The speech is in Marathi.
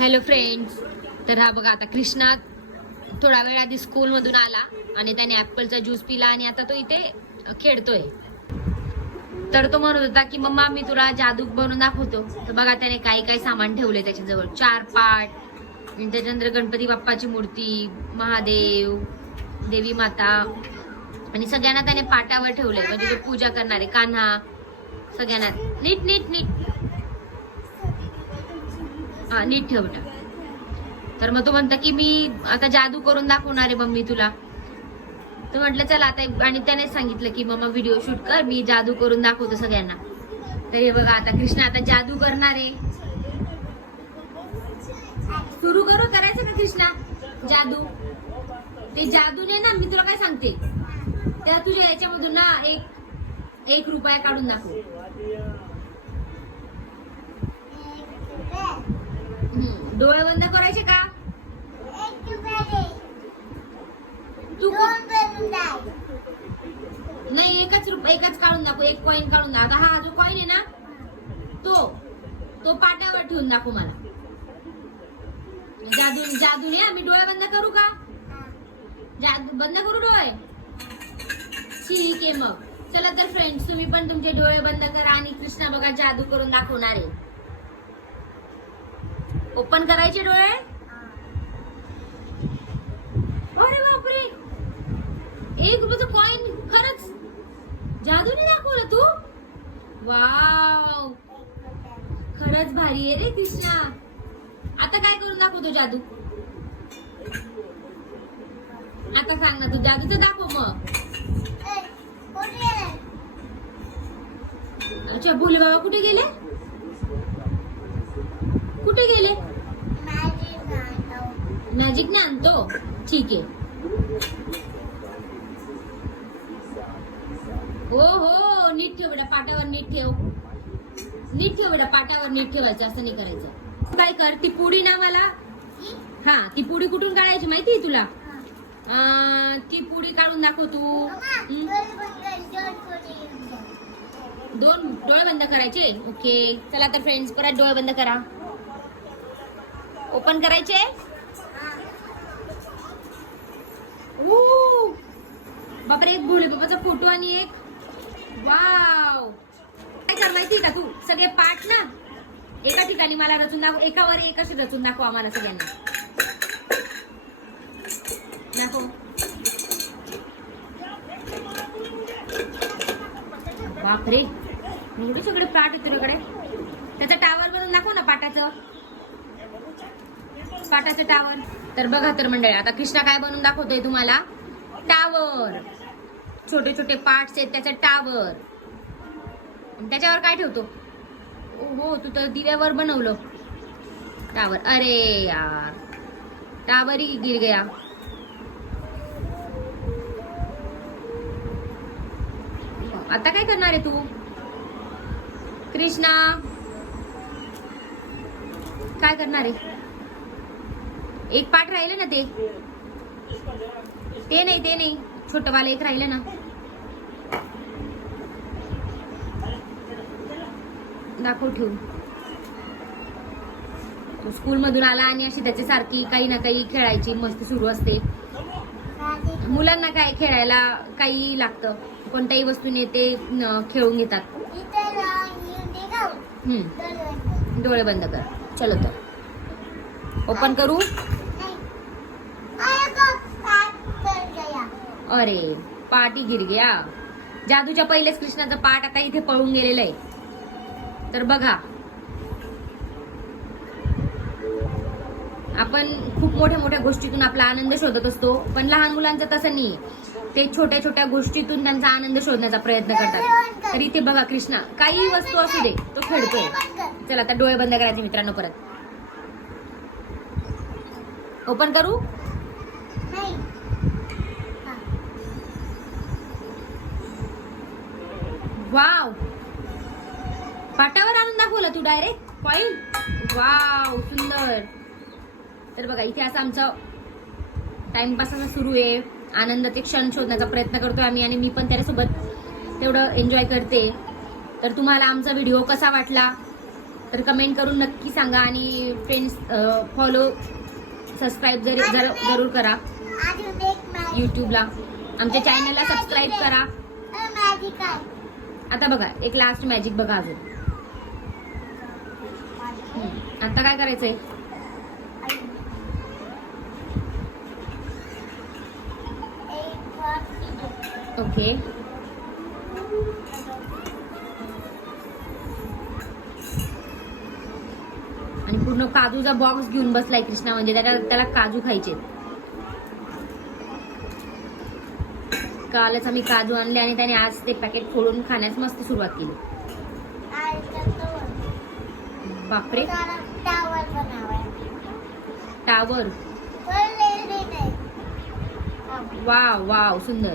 Hello friends. तर हा बघा आता कृष्णा थोडा वेळ आधी स्कूलमधून आला आणि त्याने ऍपलचा ज्यूस पिला आणि आता तो इथे खेळतोय. तर तो म्हणत होता की मम्मा मी तुला जादू बनवून दाखवतो. तर बघा त्याने काही काही सामान ठेवले त्याच्याजवळ, 4 पाट, त्याच्यानंतर गणपती बाप्पाची मूर्ती, महादेव, देवी माता आणि सगळ्यांना त्याने पाटावर ठेवले, म्हणजे तो पूजा करणारे कान्हा सगळ्यांना नीट नीट नीट हा नीट ठेवता. तर मग तो म्हणता की मी आता जादू करून दाखवणार आहे मम्मी तुला. तर म्हटलं चला आता, आणि त्याने सांगितलं की मम्मा व्हिडिओ शूट कर, मी जादू करून दाखवतो सगळ्यांना. तर हे बघा आता कृष्णा आता जादू करणार आहे. सुरू करू करायचं का कृष्णा जादू? ते जादूने ना मी तुला काय सांगते, त्या तुझ्या याच्यामधून ना एक रुपया काढून दाखव. डोळे बंद करायचे का? तू नाही, एकच काढून दाखव, एक कॉइन काढून दाखव. आता हा जो कॉइन आहे ना तो पाट्यावर ठेवून दाखव मला. जादूने आम्ही डोळे बंद करू का? जादू बंद करू डोळे? ठीक आहे मग चला. तर फ्रेंड्स तुम्ही पण तुमचे डोळे बंद करा आणि कृष्णा बघा जादू करून दाखवणार आहे. ओपन करायचे डोळे. अरे बापरे, 1 रुपयाचं कॉइन खरंच जादूने दाखवलं तू? वाव, खरंच भारी आहे रे कृष्णा. आता काय करून दाखवतो जादू? आता सांग ना, तू जादूचं दाखव मग. अच्छा, भोले बाबा कुठे गेले? कुठे गेले? मॅजिक ना आणतो. ठीक आहे. हो हो, नीट ठेव बेटा, पाटावर नीट ठेव. नीट ठेव बेटा, पाटावर नीट ठेवायचं, असं नाही करायचं. काय कर, ती पुडी ना मला, हा ती पुडी कुठून काढायची माहितीये तुला? ती पुडी काढून दाखव तू. 2 डोळे बंद करायचे. ओके चला तर फ्रेंड्स, परत डोळे बंद करा. ओपन करायचे. बापरे, एक भोले बाबाचा फोटो आणि एक, वाव. काय कर माहिती का तू, सगळे पाठ ना एका ठिकाणी मला रचून दाखव, एकावर एक असे रचून दाखव आम्हाला सगळ्यांना. दाखव. बापरे, एवढे सगळे पाठ आहेत तुझ्याकडे. त्याचा टावर बनवून दाखव ना, पाटाचं टावर. तर बघा तर मंडळी, आता कृष्णा काय बनवून दाखवतोय तुम्हाला? टावर. छोटे छोटे पार्ट्स आहेत त्याचं टावर. त्याच्यावर काय ठेवतो? हो, तू तर दिव्यावर बनवलं टावर. अरे यार, टावर ही गिर गया. आता काय करणार आहे तू कृष्णा? काय करणार आहे? एक पाठ राहिलं ना, ते नाही छोटवाला एक राहिलं ना. दाखव ठेवून. स्कूल मधून आला आणि अशी त्याची सारखी काही ना काही खेळायची मस्ती सुरू असते. मुलांना काय खेळायला काही लागतं, कोणत्याही वस्तूने ते खेळून घेतात. डोळे बंद कर. चलो तर ओपन करू. अरे पाटी गिर गया. जादूच्या पहिलेच कृष्णाचं पाट आता इथे पळून गेलेलं आहे. तर बघा, आपण खूप मोठ्या मोठ्या गोष्टीतून आपला आनंद शोधत असतो, पण लहान मुलांचं तसं नाही. ते छोट्या छोट्या गोष्टीतून त्यांचा आनंद शोधण्याचा प्रयत्न करतात. तर इथे बघा कृष्णा काही वस्तू असू दे तो खेळतोय. चला आता डोळे बंद करायचे मित्रांनो. परत ओपन करू. वाव, पाटावर आणून दाखवलं तू डायरेक्ट कॉइन. वाव, सुंदर. तर बघा इथे असं आमचं टाइमपास असं सुरू आहे. आनंदाचे क्षण शोधण्याचा प्रयत्न करतोय आम्ही, आणि मी पण त्याच्यासोबत तेवढं एन्जॉय करते. तर तुम्हाला आमचा व्हिडिओ कसा वाटला तर कमेंट करून नक्की सांगा आणि फ्रेंड्स फॉलो सबस्क्राईब जरूर करा यूट्यूबला. आमच्या चॅनलला सबस्क्राईब करा. आता बघा एक लास्ट मॅजिक बघा अजून. आता काय करायचंय? ओके. आणि पूर्ण काजूचा बॉक्स घेऊन बसलाय कृष्णा, म्हणजे त्याला काजू खायचे. कालच आम्ही काजू आणले आणि त्याने आज ते पॅकेट फोडून खाण्यास मस्त सुरुवात केली. बापरे, टावर. वाव वाव, सुंदर.